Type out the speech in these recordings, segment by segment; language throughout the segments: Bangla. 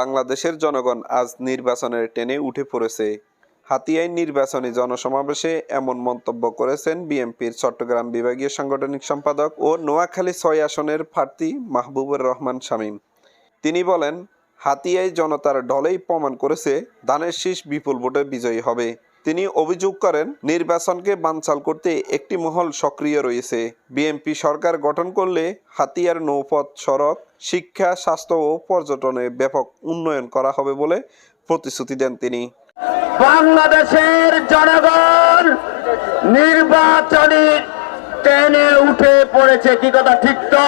বাংলাদেশের জনগণ আজ নির্বাচনের টেনে উঠে পড়েছে। হাতিয়াই নির্বাচনী জনসমাবেশে এমন মন্তব্য করেছেন বিএনপির চট্টগ্রাম বিভাগীয় সাংগঠনিক সম্পাদক ও নোয়াখালী ছয় আসনের প্রার্থী মাহবুবুর রহমান শামীম। তিনি বলেন হাতিয়াই জনতার ঢলেই প্রমাণ করেছে ধানের শীষ বিপুল ভোটে বিজয়ী হবে। তিনি অভিযোগ করেন, নির্বাচনকে বানচাল করতে একটি মহল সক্রিয় রয়েছে। বিএনপি সরকার গঠন করলে হাতিয়ার, নৌপথ, সড়ক, শিক্ষা, স্বাস্থ্য ও পর্যটনে ব্যাপক উন্নয়ন করা হবে বলে প্রতিশ্রুতি দেন তিনি। বাংলাদেশের জনগণ নির্বাচনী টেনে উঠে পড়েছে, কি কথা? ঠিক তো?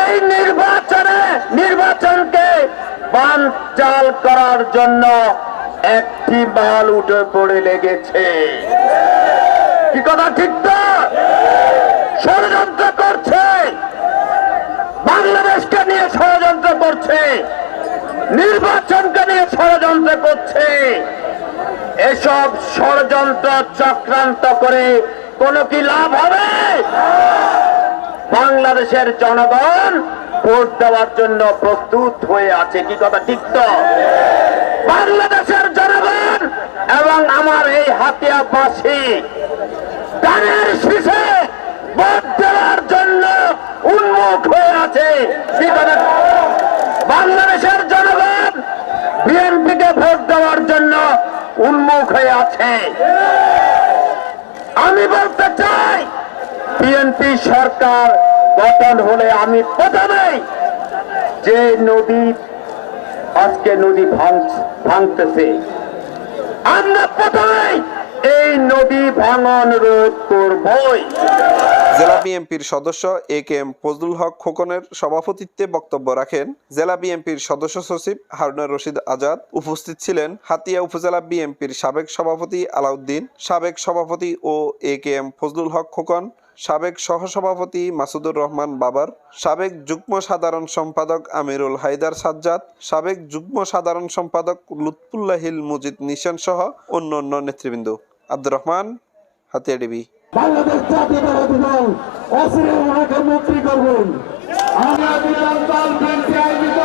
এই নির্বাচনে নির্বাচনকে বানচাল করার জন্য একটি বাল উঠে পড়ে লেগেছে। কি কথা, ঠিক তো? ষড়যন্ত্র করছে। বাংলাদেশকে নিয়ে ষড়যন্ত্র করছে। নির্বাচনকে নিয়ে ষড়যন্ত্র করছে। এসব ষড়যন্ত্র চক্রান্ত করে কোন কি লাভ হবে? বাংলাদেশের জনগণ ভোট দেওয়ার জন্য প্রস্তুত হয়ে আছে। কি কথা, ঠিক তো? বাংলাদেশের জনগণ এবং আমার এই হাতিয়াবাসী ধানের শীষে ভোট দেওয়ার জন্য উন্মুখ হয়ে আছে। বাংলাদেশের জনগণ বিএনপিকে ভোট দেওয়ার জন্য উন্মুখ হয়ে আছে। আমি বলতে চাই, বিএনপি সরকার গঠন হলে আমি প্রথমেই যে নদী আজকে নদী ভাঙতেছে। আমরা প্রথমেই এই নদী ভাঙন রোধ করবই। জেলা বিএনপির সদস্য এ কে এম ফজলুল হক খোকনের সভাপতিত্বে বক্তব্য রাখেন জেলা বিএনপির সদস্য সচিব হারুনা রশিদ আজাদ। উপস্থিত ছিলেন হাতিয়া উপজেলা বিএনপির সাবেক সভাপতি আলাউদ্দিন, সাবেক সভাপতি ও A K M Fazlul Haque Khokon. সাবেক সহসভাপতি মাসুদুর রহমান বাবার, সাবেক যুগ্ম সাধারণ সম্পাদক আমিরুল হায়দার সাজ্জাদ, সাবেক যুগ্ম সাধারণ সম্পাদক লুৎফুল্লাহিল মুজিদ নিশান সহ অন্য অন্য নেতৃবৃন্দ। আব্দুর রহমান, হাতিয়া ডিবি বাংলাদেশ দল মন্ত্রী করবেন। আমরা আয়োজিত